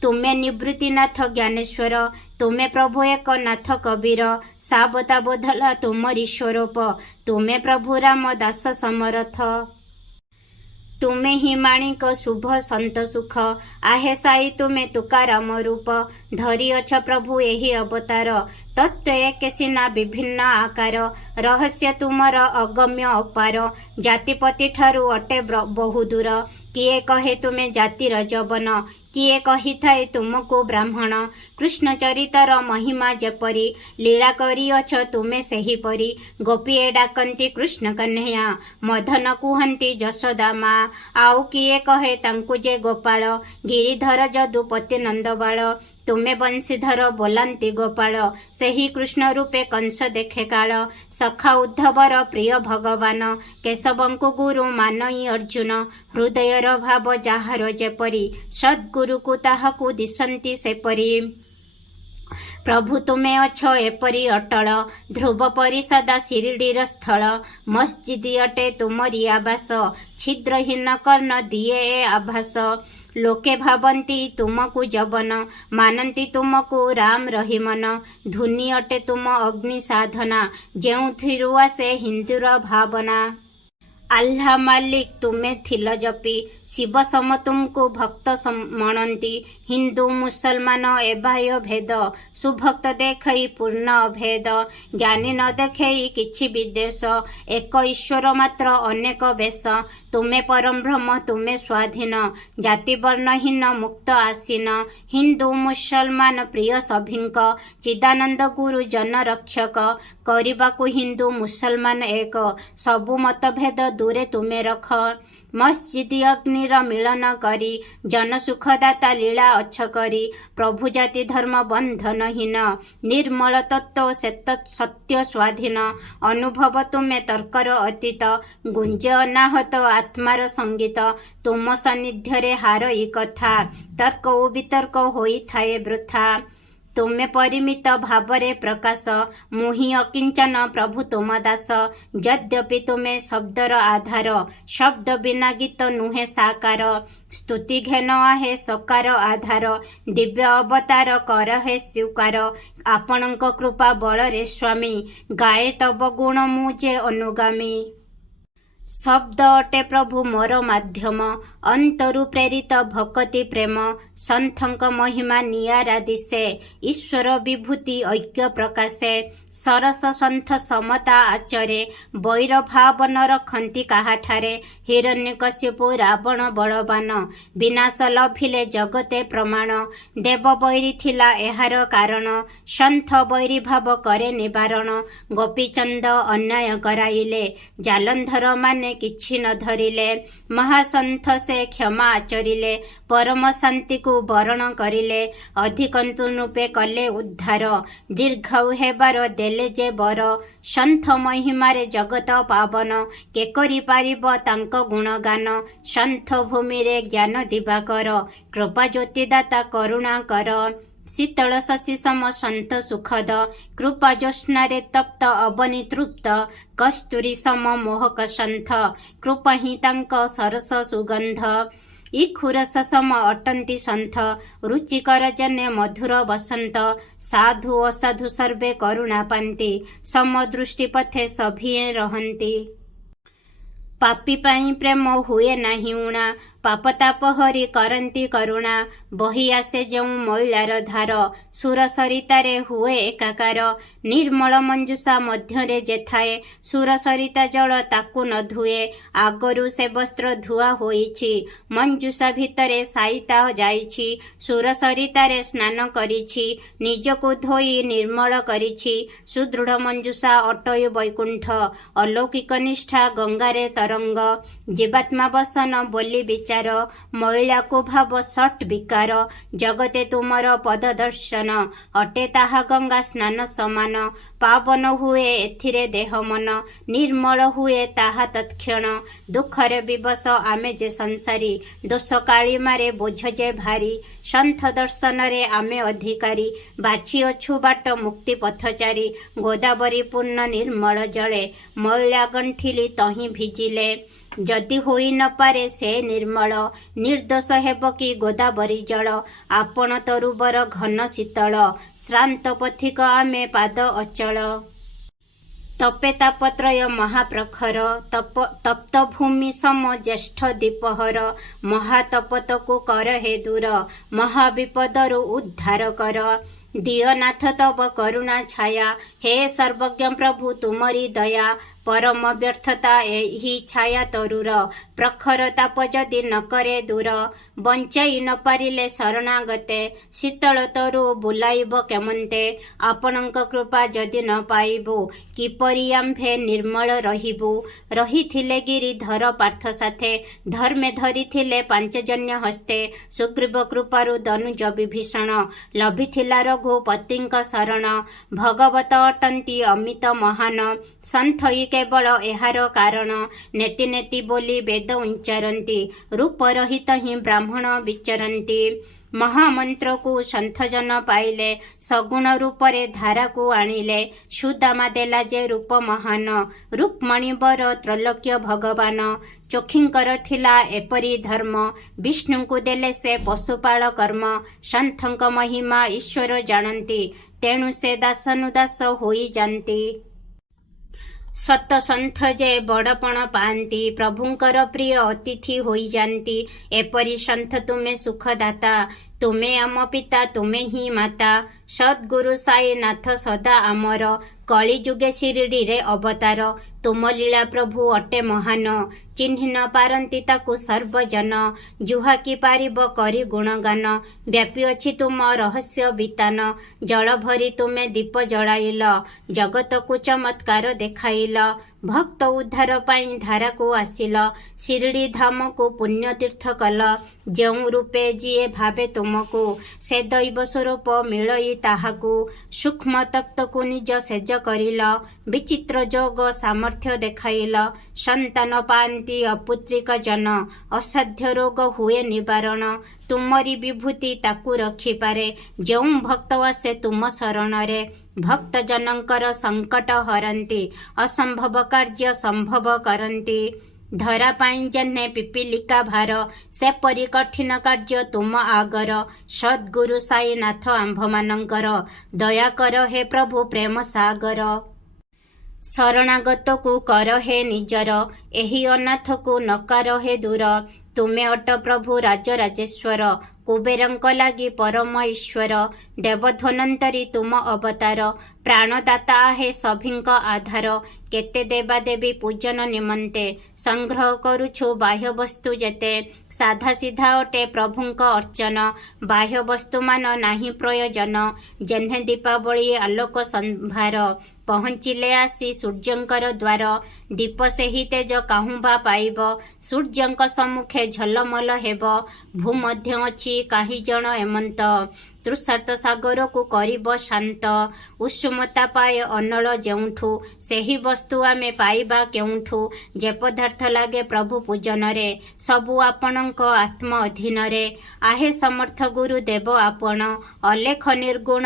ତୁମେ ନିବୃତ୍ତିନାଥ ଜ୍ଞାନେଶ୍ୱର ତୁମେ ପ୍ରଭୁ ଏକ ନାଥ କବୀର। ସାବତା ବୋଧଲା ତୁମରି ସ୍ୱରୂପ ତୁମେ ପ୍ରଭୁ ରାମ ଦାସ ସମରଥ। ତୁମେ ହିଁ ମାଣିକ ଶୁଭ ସନ୍ତ ସୁଖ ଆହେ ସାଇ ତୁମେ ତୁକାରାମ ରୂପ। ଧରିଅଛ ପ୍ରଭୁ ଏହି ଅବତାର ତତ୍ତ୍ୱ ଏକେ ସିନା ବିଭିନ୍ନ ଆକାର। ରହସ୍ୟ ତୁମର ଅଗମ୍ୟ ଅପାର ଜାତିପତି ଠାରୁ ଅଟେ ବହୁ ଦୂର। କିଏ କହେ ତୁମେ ଜାତିର ଯବନ କିଏ କହିଥାଏ ତୁମକୁ ବ୍ରାହ୍ମଣ। କୃଷ୍ଣ ଚରିତର ମହିମା ଯେପରି ଲୀଳା କରିଅଛ ତୁମେ ସେହିପରି। ଗୋପୀଏ ଡାକନ୍ତି କୃଷ୍ଣ କହ୍ନୈୟା ମଦନ କୁହନ୍ତି ଯଶୋଦା ମା। ଆଉ କିଏ କହେ ତାଙ୍କୁ ଯେ ଗୋପାଳ ଗିରିଧର ଯଦୁପତି ନନ୍ଦବାଳ। ତୁମେ ବଂଶୀଧର ବୋଲାନ୍ତି ଗୋପାଳ ସେହି କୃଷ୍ଣ ରୂପେ କଂସ ଦେଖେ କାଳ। ସଖା ଉଦ୍ଧବର ପ୍ରିୟ ଭଗବାନ କେଶବଙ୍କୁ ଗୁରୁ ମାନଇ ଅର୍ଜୁନ। ହୃଦୟର ଭାବ ଯାହାର ଯେପରି ସଦ୍ଗୁରୁକୁ ତାହାକୁ ଦିଶନ୍ତି ସେପରି। ପ୍ରଭୁ ତୁମେ ଅଛ ଏପରି ଅଟଳ ଧ୍ରୁବ ପରି ସଦା ଶିରିଡ଼ିର ସ୍ଥଳ। ମସଜିଦ ଅଟେ ତୁମରି ଆବାସ ଛିଦ୍ରହୀନ କର୍ଣ୍ଣ ଦିଏ ଏ ଆଭାସ। ଲୋକେ ଭାବନ୍ତି ତୁମକୁ ଯବନ ମାନନ୍ତି ତୁମକୁ ରାମ ରହିମନ। ଧୁନି ଅଟେ ତୁମ ଅଗ୍ନି ସାଧନା ଯେଉଁଥିରୁ ଆସେ ହିନ୍ଦୁର ଭାବନା। ଆଲ୍ଲା ମାଲିକ ତୁମେ ଥିଲ ଜପି ଶିବ ସମ ତୁମକୁ ଭକ୍ତ ମଣନ୍ତି। ହିନ୍ଦୁ ମୁସଲମାନ ଏବାହ୍ୟ ଭେଦ ସୁଭକ୍ତ ଦେଖଇ ପୂର୍ଣ୍ଣ ଅଭେଦ। ଜ୍ଞାନୀ ନ ଦେଖେଇ କିଛି ବିଦ୍ୱେଷ ଏକ ଈଶ୍ୱର ମାତ୍ର ଅନେକ ବେଶ। ତୁମେ ପରମ ବ୍ରହ୍ମ ତୁମେ ସ୍ୱାଧୀନ ଜାତି ବର୍ଣ୍ଣହୀନ ମୁକ୍ତ ଆସୀନ। ହିନ୍ଦୁ ମୁସଲମାନ ପ୍ରିୟ ସଭିଙ୍କ ଚିଦାନନ୍ଦ ଗୁରୁ ଜନ ରକ୍ଷକ। କରିବାକୁ ହିନ୍ଦୁ ମୁସଲମାନ ଏକ ସବୁ ମତଭେଦ ଦୂରେ ତୁମେ ରଖ। ମସଜିଦ ଅଗ୍ନିର ମିଳନ କରି ଜନ ସୁଖଦାତା ଲୀଳା ଅଛ କରି। ପ୍ରଭୁ ଜାତି ଧର୍ମ ବନ୍ଧନହୀନ ନିର୍ମଳ ତତ୍ତ୍ୱ ସତ୍ୟ ସ୍ୱାଧୀନ। ଅନୁଭବ ତୁମେ ତର୍କର ଅତୀତ ଗୁଞ୍ଜ ଅନାହତ ଆତ୍ମାର ସଙ୍ଗୀତ। ତୁମ ସନ୍ନିଧ୍ୟରେ ହାରଇ କଥା ତର୍କ ଓ ବିତର୍କ ହୋଇଥାଏ ବୃଥା। ତୁମେ ପରିମିତ ଭାବରେ ପ୍ରକାଶ ମୁଁ ହିଁ ଅକିଞ୍ଚନ ପ୍ରଭୁ ତୁମ ଦାସ। ଯଦ୍ୟପି ତୁମେ ଶବ୍ଦର ଆଧାର ଶବ୍ଦ ବିନା ଗୀତ ନୁହେଁ ସାକାର। ସ୍ତୁତି ଘେନ ଆହେ ସକାର ଆଧାର ଦିବ୍ୟ ଅବତାର କର ହେ ସ୍ୱୀକାର। ଆପଣଙ୍କ କୃପା ବଳରେ ସ୍ୱାମୀ ଗାଏ ତବ ଗୁଣ ମୁଁ ଯେ ଅନୁଗାମୀ। ଶବ୍ଦ ଅଟେ ପ୍ରଭୁ ମୋର ମାଧ୍ୟମ, ଅନ୍ତରୁ ପ୍ରେରିତ ଭକତି ପ୍ରେମ, ସନ୍ଥଙ୍କ ମହିମା ନିଆରା ଦିଶେ, ଈଶ୍ୱର ବିଭୂତି ଐକ୍ୟ ପ୍ରକାଶେ, ସରସ ସନ୍ଥ ସମତା ଆଚରେ, ବୈର ଭାବ ନ ରଖନ୍ତି କାହାଠାରେ, ହିରଣ୍ୟକଶ୍ୟପ ରାବଣ ବଳବାନ, ବିନାଶ ଲଭିଲେ ଜଗତେ ପ୍ରମାଣ, ଦେବ ବୈରୀ ଥିଲା ଏହାର କାରଣ, ସନ୍ଥ ବୈରୀ ଭାବ କରେ ନିବାରଣ, ଗୋପୀଚନ୍ଦ ଅନ୍ୟାୟ କରାଇଲେ, ଜାଲନ୍ଧର ମାନେ କିଛି ନ ଧରିଲେ, ମହାସନ୍ଥ ସେ କ୍ଷମା ଆଚରିଲେ, ପରମ ଶାନ୍ତିକୁ ବରଣ କରିଲେ, ଅଧିକନ୍ତୁ ରୂପେ କଲେ ଉଦ୍ଧାର, ଦୀର୍ଘାୟୁ ହେବାର ଦେଲେ ଯେ ବର, ସନ୍ଥ ମହିମାରେ ଜଗତ ପାବନ, କେ କରିପାରିବ ତାଙ୍କ ଗୁଣଗାନ, ସନ୍ଥ ଭୂମିରେ ଜ୍ଞାନ ଦିବାକର, କୃପା ଜ୍ୟୋତିଦାତା କରୁଣା କର, ଶୀତଳ ଶଶୀ ସମ ସନ୍ତ ସୁଖଦ, କୃପା ଜ୍ୟୋତ୍ସ୍ନାରେ ତପ୍ତ ଅବନୀ ତୃପ୍ତ, କସ୍ତୁରୀ ସମ ମୋହକ ସନ୍ଥ, କୃପା ହିଁ ତାଙ୍କ ସରସ ସୁଗନ୍ଧ, ଇକ୍ଷୁରସ ସମ ଅଟନ୍ତି ସନ୍ଥ, ରୁଚିକର ଜନେ ମଧୁର ବସନ୍ତ, ସାଧୁ ଅସାଧୁ ସର୍ବେ କରୁଣା ପାନ୍ତି, ସମଦୃଷ୍ଟି ପଥେ ସଭିଏ ରହନ୍ତି। ପାପୀ ପାଇଁ ପ୍ରେମ ହୁଏ ନାହିଁ ଉଣା, ପାପ ତାପ ହରି କରନ୍ତି କରୁଣା, ବହି ଆସେ ଯେଉଁ ମଇଳାର ଧାର, ସୁର ସରିତାରେ ହୁଏ ଏକାକାର, ନିର୍ମଳ ମଞ୍ଜୁଷା ମଧ୍ୟରେ ଯେଥାଏ, ସୁର ସରିତା ଜଳ ତାକୁ ନ ଧୁଏ, ଆଗରୁ ସେ ବସ୍ତ୍ର ଧୁଆ ହୋଇଛି, ମଞ୍ଜୁଷା ଭିତରେ ସାଇତା ଯାଇଛି, ସୁର ସରିତାରେ ସ୍ନାନ କରିଛି, ନିଜକୁ ଧୋଇ ନିର୍ମଳ କରିଛି, ସୁଦୃଢ଼ ମଞ୍ଜୁଷା ଅଟୟୁ ବୈକୁଣ୍ଠ, ଅଲୌକିକ ନିଷ୍ଠା ଗଙ୍ଗାରେ ତରଙ୍ଗ, ଜୀବାତ୍ମା ବସନ ବୋଲି ବିଚାର, ମଇଳାକୁ ଭାବ ସଟ୍ ବିକାର, ଜଗତେ ତୁମର ପଦ ଦର୍ଶନ, ଅଟେ ତାହା ଗଙ୍ଗା ସ୍ନାନ ସମାନ, ପାବନ ହୁଏ ଏଥିରେ ଦେହ ମନ, ନିର୍ମଳ ହୁଏ ତାହା ତତ୍କ୍ଷଣ, ଦୁଃଖରେ ବିବଶ ଆମେ ଯେ ସଂସାରୀ, ଦୋଷ କାଳିମାରେ ବୋଝ ଯେ ଭାରି, ସନ୍ଥ ଦର୍ଶନରେ ଆମେ ଅଧିକାରୀ, ବାଛିଅଛୁ ବାଟ ମୁକ୍ତି ପଥଚାରୀ, ଗୋଦାବରୀ ପୂର୍ଣ୍ଣ ନିର୍ମଳ ଜଳେ, ମଇଳା ଗଣ୍ଠିଲି ତହିଁ ଭିଜିଲେ, ଯଦି ହୋଇ ନ ପାରେ ସେ ନିର୍ମଳ, ନିର୍ଦ୍ଦୋଷ ହେବ କି ଗୋଦାବରୀ ଜଳ, ଆପଣ ତରୁବର ଘନ ଶୀତଳ, ଶ୍ରାନ୍ତ ପଥିକ ଆମେ ପାଦ ଅଚଳ, ତପେ ତାପତ୍ରୟ ମହାପ୍ରଖର, ତପ୍ତ ଭୂମି ସମ ଜ୍ୟେଷ୍ଠ ଦ୍ୱିପହର, ମହାତପତକୁ କର ହେ ଦୂର, ମହାବିପଦରୁ ଉଦ୍ଧାର କର, ଦିଅ ନାଥ ତବ କରୁଣା ଛାୟା, ହେ ସର୍ବଜ୍ଞ ପ୍ରଭୁ ତୁମରି ଦୟା, ପରମ ବ୍ୟର୍ଥତା ଏହି ଛାୟା ତରୁର, ପ୍ରଖର ତାପ ଯଦି ନ କରେ ଦୂର, ବଞ୍ଚାଇ ନ ପାରିଲେ ଶରଣାଗତେ, ଶୀତଳ ତରୁ ବୁଲାଇବ କେମନ୍ତେ, ଆପଣଙ୍କ କୃପା ଯଦି ନ ପାଇବୁ, କିପରି ଆମ୍ଭେ ନିର୍ମଳ ରହିବୁ, ରହିଥିଲେ ଗିରିଧର ପାର୍ଥ ସାଥେ, ଧର୍ମେ ଧରିଥିଲେ ପାଞ୍ଚଜନ୍ୟ ହସ୍ତେ, ସୁଗ୍ରୀବ କୃପାରୁ ଦନୁଜ ବିଭୀଷଣ, ଲଭିଥିଲା ରଘୁପତିଙ୍କ ଶରଣ, ଭଗବତ ଅଟନ୍ତି ଅମିତ ମହାନ, ସନ୍ଥଇ କେବଳ ଏହାର କାରଣ, ନେତି ନେତି ବୋଲି ବେଦ ଉଚ୍ଚାରନ୍ତି, ରୂପ ରହିତ ହିଁ ବ୍ରାହ୍ମଣ ବିଚରନ୍ତି, ମହାମନ୍ତ୍ରକୁ ସନ୍ଥଜନ ପାଇଲେ, ସଗୁଣ ରୂପରେ ଧାରାକୁ ଆଣିଲେ, ସୁଦାମା ଦେଲା ଯେ ରୂପ ମହାନ, ରୁକ୍ମଣୀ ବର ତ୍ରୈଲୋକ୍ୟ ଭଗବାନ, ଚୋଖୀଙ୍କର ଥିଲା ଏପରି ଧର୍ମ, ବିଷ୍ଣୁଙ୍କୁ ଦେଲେ ସେ ପଶୁପାଳ କର୍ମ, ସନ୍ଥଙ୍କ ମହିମା ଈଶ୍ୱର ଜାଣନ୍ତି, ତେଣୁ ସେ ଦାସନୁଦାସ ହୋଇଯାନ୍ତି, ସତ ସନ୍ଥ ଯେ ବଡ଼ପଣ ପାଆନ୍ତି, ପ୍ରଭୁଙ୍କର ପ୍ରିୟ ଅତିଥି ହୋଇଯାନ୍ତି, ଏପରି ସନ୍ଥ ତୁମେ ସୁଖଦାତା, ତୁମେ ଆମ ପିତା ତୁମେ ହିଁ ମାତା, ସଦ୍ଗୁରୁ ସାଇନାଥ ସଦା ଆମର, କଳି ଯୁଗେ ଶିରିଡ଼ିରେ ଅବତାର, ତୁମ ଲୀଳା ପ୍ରଭୁ ଅଟେ ମହାନ, ଚିହ୍ନି ନ ପାରନ୍ତି ତାକୁ ସର୍ବଜନ, ଜୁହା କି ପାରିବ କରି ଗୁଣଗାନ, ବ୍ୟାପୀ ଅଛି ତୁମ ରହସ୍ୟ ବିତାନ, ଜଳ ଭରି ତୁମେ ଦୀପ ଜଳାଇଲ, ଜଗତକୁ ଚମତ୍କାର ଦେଖାଇଲ, ଭକ୍ତ ଉଦ୍ଧାର ପାଇଁ ଧାରାକୁ ଆସିଲ, ଶିରିଡ଼ି ଧାମକୁ ପୁଣ୍ୟ ତୀର୍ଥ କଲ, ଯେଉଁ ରୂପେ ଯିଏ ଭାବେ ତୁମକୁ, ସେ ଦୈବ ସ୍ୱରୂପ ମିଳଇ ତାହାକୁ, ସୂକ୍ଷ୍ମ ତତ୍ତ୍ୱକୁ ନିଜ ସେଜ କରିଲ, ବିଚିତ୍ର ଯୋଗ ସାମର୍ଥ୍ୟ ଦେଖାଇଲ, ସନ୍ତାନ ପାଆନ୍ତି ଅପୁତ୍ରିକ ଜନ, ଅସାଧ୍ୟ ରୋଗ ହୁଏ ନିବାରଣ, ତୁମରି ବିଭୂତି ତାକୁ ରଖିପାରେ, ଯେଉଁ ଭକ୍ତ ଆସେ ତୁମ ଶରଣରେ, ଭକ୍ତ ଜନଙ୍କର ସଙ୍କଟ ହରନ୍ତି, ଅସମ୍ଭବ କାର୍ଯ୍ୟ ସମ୍ଭବ କରନ୍ତି, ଧରା ପାଇଁ ଯେହ୍ନେ ପିପିଲିକା ଭାର, ସେପରି କଠିନ କାର୍ଯ୍ୟ ତୁମ ଆଗର, ସଦ୍ଗୁରୁ ସାଇନାଥ ଆମ୍ଭମାନଙ୍କର, ଦୟାକର ହେ ପ୍ରଭୁ ପ୍ରେମ ସାଗର, ଶରଣାଗତକୁ କର ହେ ନିଜର, ଏହି ଅନାଥକୁ ନକାର ହେ ଦୂର। ତୁମେ ଅଟ ପ୍ରଭୁ ରାଜରାଜେଶ୍ୱର, କୁବେରଙ୍କ ଲାଗି ପରମ ଈଶ୍ୱର। ଦେବଧନ୍ୱନ୍ତରୀ ତୁମ ଅବତାର, ପ୍ରାଣଦାତା ଆହେ ସଭିଙ୍କ ଆଧାର। କେତେ ଦେବାଦେବୀ ପୂଜନ ନିମନ୍ତେ, ସଂଗ୍ରହ କରୁଛୁ ବାହ୍ୟ ବସ୍ତୁ ଯେତେ। ସାଧା ସିଧା ଅଟେ ପ୍ରଭୁଙ୍କ ଅର୍ଚ୍ଚନ, ବାହ୍ୟ ବସ୍ତୁମାନ ନାହିଁ ପ୍ରୟୋଜନ। ଯେହ୍ନେ ଦୀପାବଳି ଆଲୋକ ସମ୍ଭାର, ପହଞ୍ଚିଲେ ଆସି ସୂର୍ଯ୍ୟଙ୍କର ଦ୍ୱାର। ଦୀପ ସେହି ତେଜ କାହୁଁ ବା ପାଇବ, ସୂର୍ଯ୍ୟଙ୍କ ସମ୍ମୁଖେ ଝଲମଲ ହେବ। ଭୂମଧ୍ୟ ଅଛି କାହିଁ ଜଣ ଏମନ୍ତ, ତୃଷାର୍ତ୍ତ ସାଗରକୁ କରିବ ଶାନ୍ତ। ଉଷୁମତା ପାଏ ଅନଳ ଯେଉଁଠୁ, ସେହି ବସ୍ତୁ ଆମେ ପାଇବା କେଉଁଠୁ। ଯେ ପଦାର୍ଥ ଲାଗେ ପ୍ରଭୁ ପୂଜନରେ, ସବୁ ଆପଣଙ୍କ ଆତ୍ମ ଅଧୀନରେ। ଆହେ ସମର୍ଥ ଗୁରୁ ଦେବ ଆପଣ, ଅଲେଖ ନିର୍ଗୁଣ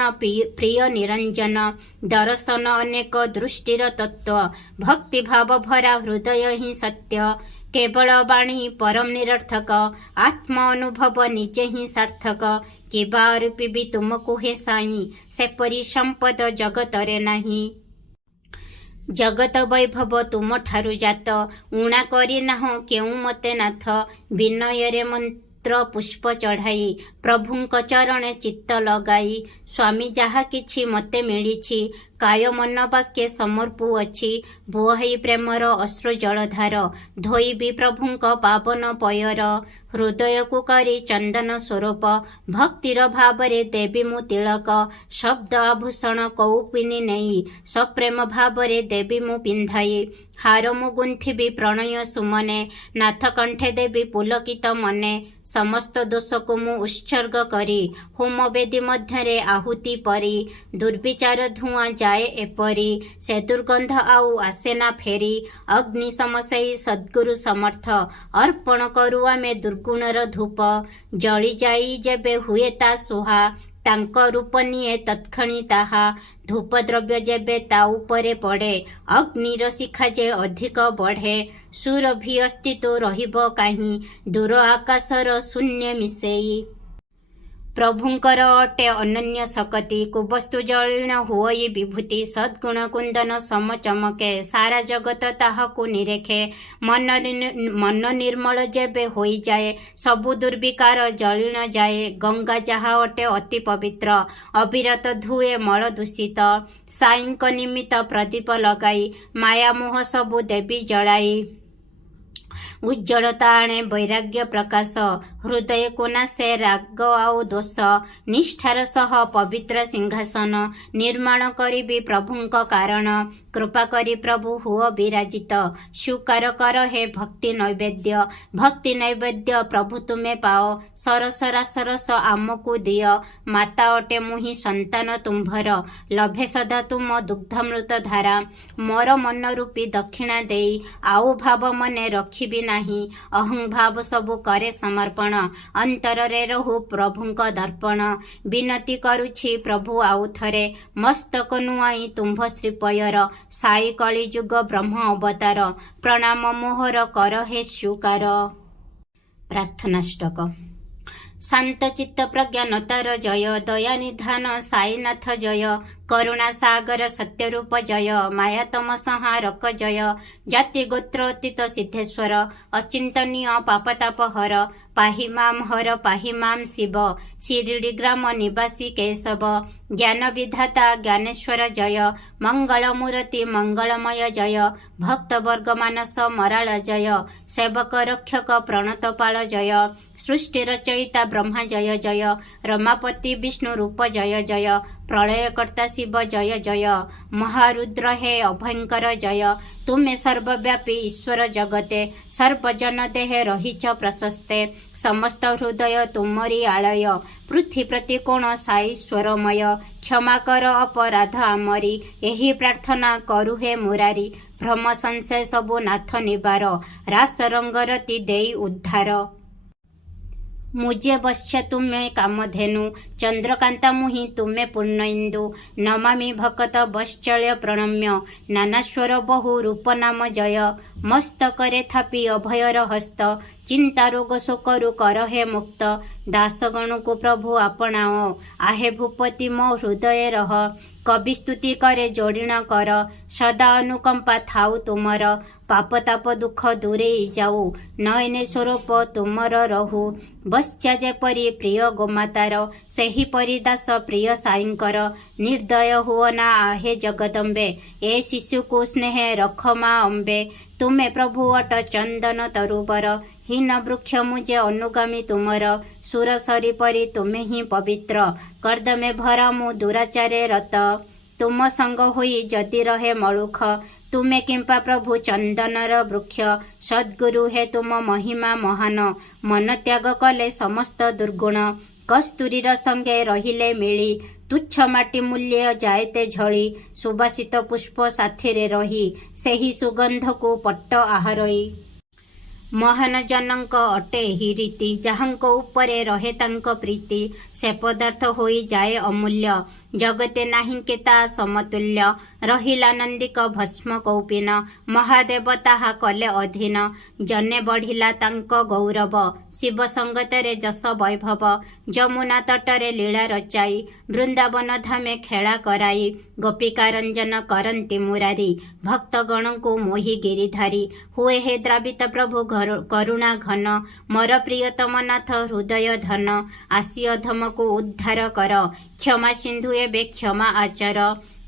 ପ୍ରିୟ ନିରଞ୍ଜନ। ଦର୍ଶନ ଅନେକ ଦୃଷ୍ଟିର ତତ୍ତ୍ୱ, ଭକ୍ତିଭାବ ଭରା ହୃଦୟ ହିଁ ସତ୍ୟ। କେବଳ ବାଣୀ ପରମ ନିରର୍ଥକ, ଆତ୍ମ ଅନୁଭବ ନିଜେ ହିଁ ସାର୍ଥକ। କିବା ଅର୍ପିବି ତୁମକୁ ହେ ସାଇଁ, ସେପରି ସମ୍ପଦ ଜଗତରେ ନାହିଁ। ଜଗତ ବୈଭବ ତୁମଠାରୁ ଜାତ, ଊଣା କରିନାହଁ କେଉଁ ମତେ ନାଥ। ବିନୟରେ ମନ୍ତ୍ର ପୁଷ୍ପ ଚଢ଼ାଇ, ପ୍ରଭୁଙ୍କ ଚରଣେ ଚିତ୍ତ ଲଗାଇ। ସ୍ୱାମୀ ଯାହା କିଛି ମତେ ମିଳିଛି, କାୟ ମନ ବାକ୍ୟେ ସମର୍ପୁଅଛି। ବୁହାଇ ପ୍ରେମର ଅଶ୍ରୁ ଜଳଧାର, ଧୋଇବି ପ୍ରଭୁଙ୍କ ପାବନ ପୟର। ହୃଦୟକୁ କରି ଚନ୍ଦନ ସ୍ୱରୂପ, ଭକ୍ତିର ଭାବରେ ଦେବି ମୁଁ ତିଳକ। ଶବ୍ଦ ଆଭୂଷଣ କୌପିନି ନେଇ, ସପ୍ରେମ ଭାବରେ ଦେବି ମୁଁ ପିନ୍ଧାଇ। ହାର ମୁଁ ଗୁନ୍ଥିବି ପ୍ରଣୟ ସୁମନେ, ନାଥ କଣ୍ଠେ ଦେବି ପୁଲକିତ ମନେ। ସମସ୍ତ ଦୋଷକୁ ମୁଁ ଉତ୍ସର୍ଗ କରି, ହୋମ ବେଦୀ ମଧ୍ୟରେ ଆହୁତି ପରି। ଦୁର୍ବିଚାର ଧୂଆଁ ଯାଏ ଏପରି, ସେ ଦୁର୍ଗନ୍ଧ ଆଉ ଆସେ ନା ଫେରି। ଅଗ୍ନି ସମ ସେଇ ସଦ୍ଗୁରୁ ସମର୍ଥ, ଅର୍ପଣ କରୁ ଆମେ ଦୁର୍ଗୁଣର ଧୂପ। ଜଳିଯାଇ ଯେବେ ହୁଏ ତା ସୁହା, ତାଙ୍କ ରୂପ ନିଏ ତତ୍କ୍ଷଣି ତାହା। ଧୂପ ଦ୍ରବ୍ୟ ଯେବେ ତା ଉପରେ ପଡ଼େ, ଅଗ୍ନିର ଶିଖା ଯେ ଅଧିକ ବଢ଼େ। ସୁରଭି ଅସ୍ତିତ୍ୱ ରହିବ କାହିଁ, ଦୂର ଆକାଶର ଶୂନ୍ୟ ମିଶେଇ। ପ୍ରଭୁଙ୍କର ଅଟେ ଅନନ୍ୟ ଶକତି, କୁବସ୍ତୁ ଜଳିଣ ହୁଅଇ ବିଭୂତି। ସଦ୍ଗୁଣ କୁନ୍ଦନ ସମ ଚମକେ, ସାରା ଜଗତ ତାହାକୁ ନିରେଖେ। ମନ ନିର୍ମଳ ଯେବେ ହୋଇଯାଏ, ସବୁ ଦୁର୍ବିକାର ଜଳିଣ ଯାଏ। ଗଙ୍ଗା ଯାହା ଅଟେ ଅତି ପବିତ୍ର, ଅବିରତ ଧୁଏ ମଳ ଦୂଷିତ। ସାଇଙ୍କ ନିମିତ୍ତ ପ୍ରଦୀପ ଲଗାଇ, ମାୟା ମୋହ ସବୁ ଦେବି ଜଳାଇ। ଉଜ୍ଜଳତା ଆଣେ ବୈରାଗ୍ୟ ପ୍ରକାଶ, ହୃଦୟକୁ ନାଶେ ରାଗ ଆଉ ଦୋଷ। ନିଷ୍ଠାର ସହ ପବିତ୍ର ସିଂହାସନ, ନିର୍ମାଣ କରିବି ପ୍ରଭୁଙ୍କ କାରଣ। କୃପା କରି ପ୍ରଭୁ ହୁଅ ବିରାଜିତ, ସ୍ୱୀକାର କର ହେ ଭକ୍ତି ନୈବେଦ୍ୟ। ଭକ୍ତି ନୈବେଦ୍ୟ ପ୍ରଭୁ ତୁମେ ପାଅ, ସରସ ରାସରସ ଆମକୁ ଦିଅ। ମାତା ଅଟେ ମୁହିଁ ସନ୍ତାନ ତୁମ୍ଭର, ଲଭେ ସଦା ତୁମ ଦୁଗ୍ଧାମୃତ ଧାରା। ମୋର ମନ ରୂପୀ ଦକ୍ଷିଣା ଦେଇ, ଆଉ ଭାବ ମନେ ରଖିବି ନାହିଁ। ଅହଂଭାବ ସବୁ କରେ ସମର୍ପଣ, ଅନ୍ତରରେ ରହୁ ପ୍ରଭୁଙ୍କ ଦର୍ପଣ। ବିନତି କରୁଛି ପ୍ରଭୁ ଆଉ ଥରେ, ମସ୍ତକ ନୁଆଇଁ ତୁମ୍ଭ ଶ୍ରୀପୟର। ସାଇ କଳି ଯୁଗ ବ୍ରହ୍ମ ଅବତାର, ପ୍ରଣାମ ମୋହର କର ହେ ସ୍ୱୀକାର। ପ୍ରାର୍ଥନାଷ୍ଟକ। ଶାନ୍ତ ଚିତ୍ତ ପ୍ରଜ୍ଞାନତାର ଜୟ, ଦୟା ନିଧାନ ସାଇନାଥ ଜୟ। କରୁଣା ସାଗର ସତ୍ୟରୂପ ଜୟ, ମାୟା ତମ ସଂହାରକ ଜୟ। ଜାତି ଗୋତ୍ର ଅତୀତ ସିଦ୍ଧେଶ୍ୱର, ଅଚିନ୍ତନୀୟ ପାପତାପ ହର। ପାହି ମାମ୍ ହର ପାହି ମାମ୍ ଶିବ, ଶିରିଡ଼ି ଗ୍ରାମ ନିବାସୀ କେଶବ। ଜ୍ଞାନ ବିଧାତା ଜ୍ଞାନେଶ୍ୱର ଜୟ, ମଙ୍ଗଳ ମୂରତି ମଙ୍ଗଳମୟ ଜୟ। ଭକ୍ତବର୍ଗ ମାନସ ମରାଳ ଜୟ, ସେବକ ରକ୍ଷକ ପ୍ରଣତପାଳ ଜୟ। ସୃଷ୍ଟି ରଚୟିତା ବ୍ରହ୍ମା ଜୟ ଜୟ, ରମାପତି ବିଷ୍ଣୁ ରୂପ ଜୟ ଜୟ। ପ୍ରଳୟକର୍ତ୍ତା ଶିବ ଜୟ ଜୟ, ମହାରୁଦ୍ର ହେ ଅଭୟଙ୍କର ଜୟ। ତୁମେ ସର୍ବବ୍ୟାପୀ ଈଶ୍ୱର ଜଗତେ, ସର୍ବଜନ ଦେହେ ରହିଛ ପ୍ରଶସ୍ତେ। ସମସ୍ତ ହୃଦୟ ତୁମରି ଆଳୟ, ପୃଥ୍ୱୀ ପ୍ରତି କୋଣ ସାଇ ସ୍ୱରମୟ। କ୍ଷମା କର ଅପରାଧ ଆମରି, ଏହି ପ୍ରାର୍ଥନା କରୁ ହେ ମୁରାରି। ଭ୍ରମ ସଂଶୟ ସବୁ ନାଥ ନିବାର, ରାସ ରଙ୍ଗରତି ଦେଇ ଉଦ୍ଧାର। ମୁଜେ ବଶ୍ୟ ତୁମେ କାମଧେନୁ, ଚନ୍ଦ୍ରକାନ୍ତା ମୁହିଁ ତୁମେ ପୂର୍ଣ୍ଣଇନ୍ଦୁ। ନମାମି ଭକତ ବତ୍ସଲ୍ୟ ପ୍ରଣମ୍ୟ, ନାନାସ୍ୱର ବହୁ ରୂପ ନାମ ଜୟ। ମସ୍ତକରେ ଥାପି ଅଭୟର ହସ୍ତ, ଚିନ୍ତା ରୋଗ ଶୋକରୁ କର ହେ ମୁକ୍ତ। ଦାସଗଣକୁ ପ୍ରଭୁ ଆପଣାଅ, ଆହେ ଭୂପତି ମୋ ହୃଦୟ ରହ। କବି ସ୍ତୁତି କରେ ଯୋଡ଼ିଣ କର, ସଦା ଅନୁକମ୍ପା ଥାଉ ତୁମର, ପାପ ତାପ ଦୁଃଖ ଦୂରେଇ ଯାଉ, ନୟନେ ସ୍ୱରୂପ ତୁମର ରହୁ। ବତ୍ସ୍ୟା ଯେପରି ପ୍ରିୟ ଗୋମାତାର, ସେହିପରି ଦାସ ପ୍ରିୟ ସାଇଙ୍କର, ନିର୍ଦ୍ଦୟ ହୁଅନା ଆହେ ଜଗଦମ୍ବେ, ଏ ଶିଶୁକୁ ସ୍ନେହେ ରଖ ମା ଅମ୍ବେ। ତୁମେ ପ୍ରଭୁ ଅଟ ଚନ୍ଦନ ତରୁବର, ହୀନ ବୃକ୍ଷ ମୁଁ ଯେ ଅନୁଗାମୀ ତୁମର, ସୁରସରି ପରି ତୁମେ ହିଁ ପବିତ୍ର, କର୍ଦ୍ଦମେ ଭରା ମୁଁ ଦୁରାଚାରେ ରତ। ତୁମ ସଙ୍ଗ ହୋଇ ଯଦି ରହେ ମଳୁଖ, ତୁମେ କିମ୍ପା ପ୍ରଭୁ ଚନ୍ଦନର ବୃକ୍ଷ, ସଦ୍ଗୁରୁ ହେ ତୁମ ମହିମା ମହାନ, ମନ ତ୍ୟାଗ କଲେ ସମସ୍ତ ଦୁର୍ଗୁଣ, କସ୍ତୁରୀର ସଙ୍ଗେ ରହିଲେ ମିଳି, ତୁଚ୍ଛ ମାଟି ମୂଲ୍ୟ ଯାଏତେ ଝଳି, ସୁବାସିତ ପୁଷ୍ପ ସାଥିରେ ରହି, ସେହି ସୁଗନ୍ଧକୁ ପଟ୍ଟ ଆହାରଇ। ମହାନ ଜନଙ୍କ ଅଟେ ଏହି ରୀତି, ଯାହାଙ୍କ ଉପରେ ରହେ ତାଙ୍କ ପ୍ରୀତି, ସେ ପଦାର୍ଥ ହୋଇଯାଏ ଅମୂଲ୍ୟ, ଜଗତେ ନାହିଁ କେ ତା ସମତୁଲ୍ୟ। ରହିଲା ନନ୍ଦିକ ଭସ୍ମ କୌପୀନ, ମହାଦେବ ତାହା କଲେ ଅଧୀନ, ଜନେ ବଢ଼ିଲା ତାଙ୍କ ଗୌରବ, ଶିବ ସଙ୍ଗତରେ ଯଶ ବୈଭବ। ଯମୁନା ତଟରେ ଲୀଳା ରଚାଇ, ବୃନ୍ଦାବନ ଧାମେ ଖେଳା କରାଇ, ଗୋପିକା ରଞ୍ଜନ କରନ୍ତି ମୁରାରି, ଭକ୍ତଗଣଙ୍କୁ ମୋହି ଗିରିଧାରୀ। ହୁଏ ହେ ଦ୍ରାବିତ ପ୍ରଭୁ କରୁଣା ଘନ, ମୋର ପ୍ରିୟତମ ନାଥ ହୃଦୟ ଧନ, ଆସି ଅଧମକୁ ଉଦ୍ଧାର କର, କ୍ଷମା ସିନ୍ଧୁ ଏବେ କ୍ଷମା ଆଚର।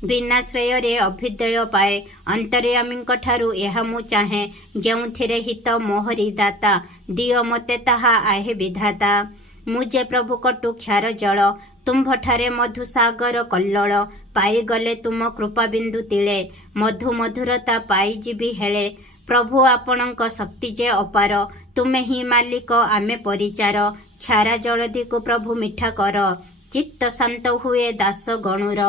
ବିନା ଶ୍ରେୟରେ ଅଭ୍ୟୁଦୟ ପାଏ, ଅନ୍ତର୍ୟାମୀଙ୍କ ଠାରୁ ଏହା ମୁଁ ଚାହେଁ, ଯେଉଁଥିରେ ହିତ ମୋହରି ଦାତା, ଦିଅ ମୋତେ ତାହା ଆହେ ବିଧାତା। ମୁଁ ଯେ ପ୍ରଭୁ କଟୁ କ୍ଷାର ଜଳ, ତୁମ୍ଭଠାରେ ମଧୁସାଗର କଲ୍ଲୋଳ, ପାଇଗଲେ ତୁମ କୃପାବିନ୍ଦୁ ତିଳେ, ମଧୁ ମଧୁରତା ପାଇଯିବି ହେଳେ। ପ୍ରଭୁ ଆପଣଙ୍କ ଶକ୍ତି ଯେ ଅପାର, ତୁମେ ହିଁ ମାଲିକ ଆମେ ପରିଚାର, କ୍ଷାରା ଜଳଧିକୁ ପ୍ରଭୁ ମିଠା କର, ଚିତ୍ତ ଶାନ୍ତ ହୁଏ ଦାସ ଗଣୁର।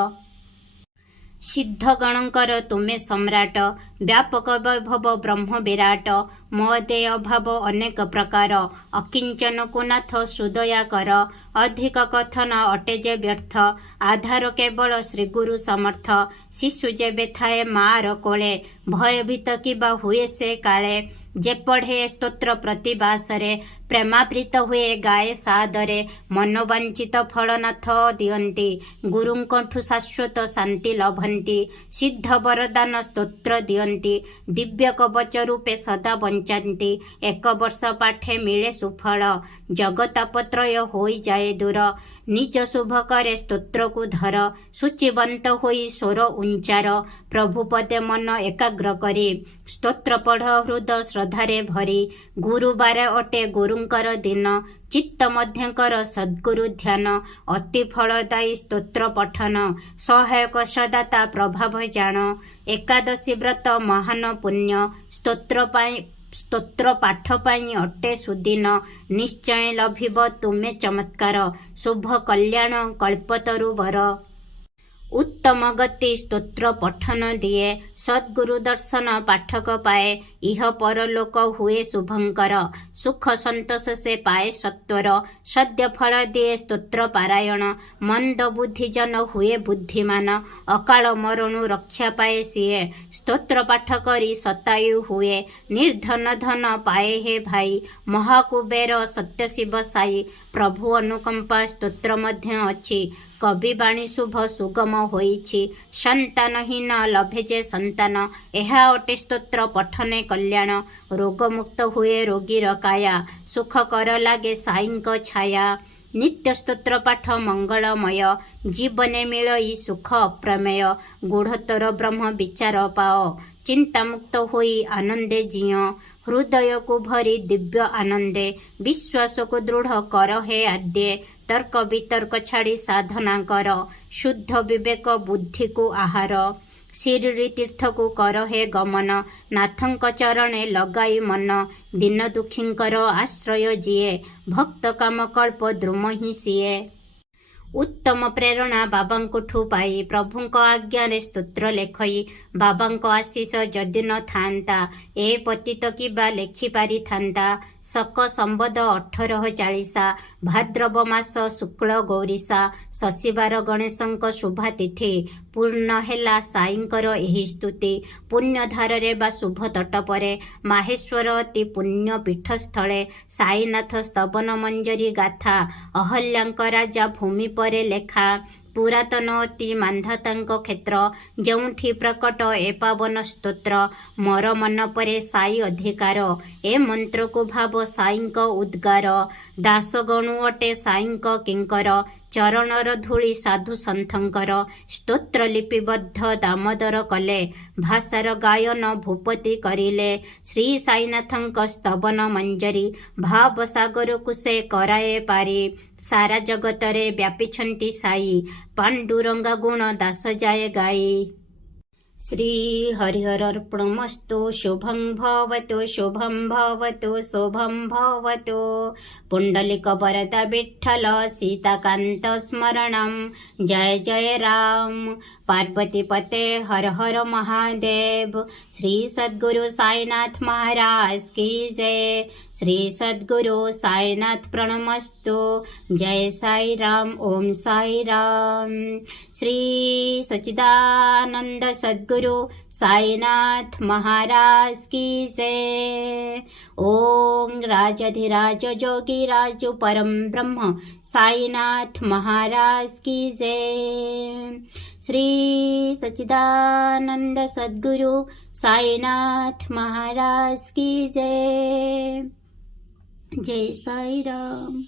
ସିଦ୍ଧଗଣଙ୍କର ତୁମେ ସମ୍ରାଟ, ବ୍ୟାପକ ବୈଭବ ବ୍ରହ୍ମ ବିରାଟ, ମୋ ଦେ ଅଭାବ ଅନେକ ପ୍ରକାର, ଅକିଞ୍ଚନକୁ ନାଥ ସୁଦୟା କର। ଅଧିକ କଥନ ଅଟେ ଯେ ବ୍ୟର୍ଥ, ଆଧାର କେବଳ ଶ୍ରୀଗୁରୁ ସମର୍ଥ, ଶିଶୁ ଯେବେ ଥାଏ ମାର କୋଳେ, ଭୟଭୀତ କିବା ହୁଏ ସେ କାଳେ। ଯେ ପଢ଼େ ସ୍ତୋତ୍ର ପ୍ରତିବାସରେ, ପ୍ରେମାପ୍ରୀତ ହୁଏ ଗାଏ ସାଦରେ, ମନୋବାଞ୍ଛିତ ଫଳନାଥ ଦିଅନ୍ତି, ଗୁରୁଙ୍କଠୁ ଶାଶ୍ୱତ ଶାନ୍ତି ଲଭନ୍ତି। ସିଦ୍ଧ ବରଦାନ ସ୍ତୋତ୍ର ଦିଅନ୍ତି, ଦିବ୍ୟ କବଚ ରୂପେ ସଦା ବଞ୍ଚାନ୍ତି, ଏକ ବର୍ଷ ପାଠେ ମିଳେ ସୁଫଳ, ଜଗତାପତ୍ରୟ ହୋଇଯାଏ ଦୂର। ନିଜ ଶୁଭ କରେ ସ୍ତୋତ୍ରକୁ ଧର, ସୂଚିବନ୍ତ ହୋଇ ସ୍ୱର ଉଞ୍ଚାର, ପ୍ରଭୁ ପଦେ ମନ ଏକାଗ୍ର କରି, ସ୍ତୋତ୍ର ପଢ଼ ହୃଦ ଶ୍ରଦ୍ଧାରେ ଭରି। ଗୁରୁବାର ଅଟେ ଗୁରୁଙ୍କର ଦିନ, ଚିତ୍ତ ମଧ୍ୟଙ୍କର ସଦ୍ଗୁରୁ ଧ୍ୟାନ, ଅତି ଫଳଦାୟୀ ସ୍ତୋତ୍ର ପଠନ, ସହାୟକ ସଦାତା ପ୍ରଭାବ ଜାଣ। ଏକାଦଶୀ ବ୍ରତ ମହାନ ପୁଣ୍ୟ, ସ୍ତୋତ୍ର ପାଠ ପାଇଁ ଅଟେ ସୁଦିନ, ନିଶ୍ଚୟ ଲଭିବ ତୁମେ ଚମତ୍କାର, ଶୁଭ କଲ୍ୟାଣ କଳ୍ପତରୁ ବର। ଉତ୍ତମ ଗତି ସ୍ତୋତ୍ର ପଠନ ଦିଏ, ସଦ୍ଗୁରୁ ଦର୍ଶନ ପାଠକ ପାଏ, ଇହ ପରଲୋକ ହୁଏ ଶୁଭଙ୍କର, ସୁଖ ସନ୍ତୋଷ ସେ ପାଏ ସତ୍ୱର। ସଦ୍ୟ ଫଳ ଦିଏ ସ୍ତୋତ୍ର ପାରାୟଣ, ମନ୍ଦ ବୁଦ୍ଧିଜନ ହୁଏ ବୁଦ୍ଧିମାନ, ଅକାଳ ମରଣୁ ରକ୍ଷା ପାଏ ସିଏ, ସ୍ତୋତ୍ର ପାଠ କରି ଶତାୟୁ ହୁଏ। ନିର୍ଧନ ଧନ ପାଏ ହେ ଭାଇ, ମହାକୁବେର ସତ୍ୟ ଶିବ ସାଇ, ପ୍ରଭୁ ଅନୁକମ୍ପା ସ୍ତୋତ୍ର ମଧ୍ୟ ଅଛି, କବି ବାଣୀ ଶୁଭ ସୁଗମ ହୋଇଛି। ସନ୍ତାନହୀନ ଲଭେ ଯେ ସନ୍ତାନ, ଏହା ଅଟେ ସ୍ତୋତ୍ର ପଠନେ କଲ୍ୟାଣ, ରୋଗମୁକ୍ତ ହୁଏ ରୋଗୀର କାୟା, ସୁଖକର ଲାଗେ ସାଇଙ୍କ ଛାୟା। ନିତ୍ୟ ସ୍ତୋତ୍ର ପାଠ ମଙ୍ଗଳମୟ, ଜୀବନେ ମିଳଇ ସୁଖ ଅପ୍ରମେୟ, ଗୁଢ଼ତର ବ୍ରହ୍ମ ବିଚାର ପାଅ, ଚିନ୍ତାମୁକ୍ତ ହୋଇ ଆନନ୍ଦେ ଜିଅ। ହୃଦୟକୁ ଭରି ଦିବ୍ୟ ଆନନ୍ଦେ, ବିଶ୍ୱାସକୁ ଦୃଢ଼ କର ହେ ଆଦ୍ୟେ, ତର୍କ ବିତର୍କ ଛାଡ଼ି ସାଧନା କର, ଶୁଦ୍ଧ ବିବେକ ବୁଦ୍ଧିକୁ ଆହାର। ଶିରିଡ଼ି ତୀର୍ଥକୁ କର ହେ ଗମନ, ନାଥଙ୍କ ଚରଣେ ଲଗାଇ ମନ, ଦୀନ ଦୁଃଖୀଙ୍କର ଆଶ୍ରୟ ଯିଏ, ଭକ୍ତ କାମକଳ୍ପ ଦ୍ରୁମ ହିଁ ସିଏ। ଉତ୍ତମ ପ୍ରେରଣା ବାବାଙ୍କଠୁ ପାଇ, ପ୍ରଭୁଙ୍କ ଆଜ୍ଞାରେ ସ୍ତୋତ୍ର ଲେଖଇ, ବାବାଙ୍କ ଆଶିଷ ଯଦି ନ ଥାନ୍ତା, ଏ ପତିତ କିବା ଲେଖିପାରିଥାନ୍ତା। ଶକ ସମ୍ବଦ 1840, ଭାଦ୍ରବ ମାସ ଶୁକ୍ଳ ଗୌରୀଶା, ଶଶିବାର ଗଣେଶଙ୍କ ଶୁଭାତିଥି, ପୂର୍ଣ୍ଣ ହେଲା ସାଇଙ୍କର ଏହି ସ୍ତୁତି। ପୁଣ୍ୟଧାରରେ ବା ଶୁଭ ତଟପରେ, ମାହେଶ୍ୱର ଅତି ପୁଣ୍ୟ ପୀଠସ୍ଥଳେ, ସାଇନାଥ ସ୍ତବନ ମଞ୍ଜରୀ ଗାଥା, ଅହଲ୍ୟାଙ୍କ ରାଜା ଭୂମି ପରେ ଲେଖା। ପୁରାତନ ଅତି ମାନ୍ଧାତାଙ୍କ କ୍ଷେତ୍ର ଯେଉଁଠି ପ୍ରକଟ ଏ ପାବନ ସ୍ତୋତ୍ର ମୋର ମନ ପରେ ସାଇ ଅଧିକାର ଏ ମନ୍ତ୍ରକୁ ଭାବ ସାଇଙ୍କ ଉଦ୍ଗାର ଦାସ ଗଣୁ ଅଟେ ସାଇଙ୍କ କିଙ୍କର ଚରଣର ଧୂଳି ସାଧୁ ସନ୍ଥଙ୍କର ସ୍ତୋତ୍ର ଲିପିବଦ୍ଧ ଦାମୋଦର କଲେ ଭାଷାର ଗାୟନ ଭୂପତି କରିଲେ ଶ୍ରୀ ସାଇନାଥଙ୍କ ସ୍ତବନ ମଞ୍ଜରୀ ଭାବ ସାଗରକୁ ସେ କରାଏ ପାରି ସାରା ଜଗତରେ ବ୍ୟାପିଛନ୍ତି ସାଇ ପାଣ୍ଡୁରଙ୍ଗା ଗୁଣ ଦାସ ଯାଏ ଗାଇ। ଶ୍ରୀ ହରିହରର୍ପଣମସ୍ତୁ ଶୁଭଂ ଭବତୁ ଶୁଭଂ ଭବତୁ ପୁଣ୍ଡଲିକ ବରଦ ବିଠ୍ଠଲ ସୀତାକାନ୍ତ ସ୍ମರಣಂ ଜୟ ଜୟ ରାମ पार्वती पते हर हर महादेव श्री सद्गुरु साईनाथ महाराज की जय श्री सद्गुरु साईनाथ प्रणमस्तु जय साई राम ओम साई राम श्री सच्चिदानंद सद्गुरु साईनाथ महाराज की जय ओम राजाधिराज जोगी राजु परम ब्रह्म साईनाथ महाराज की जय श्री सच्चिदानंद सद्गुरु साईनाथ महाराज की जय जय साई राम।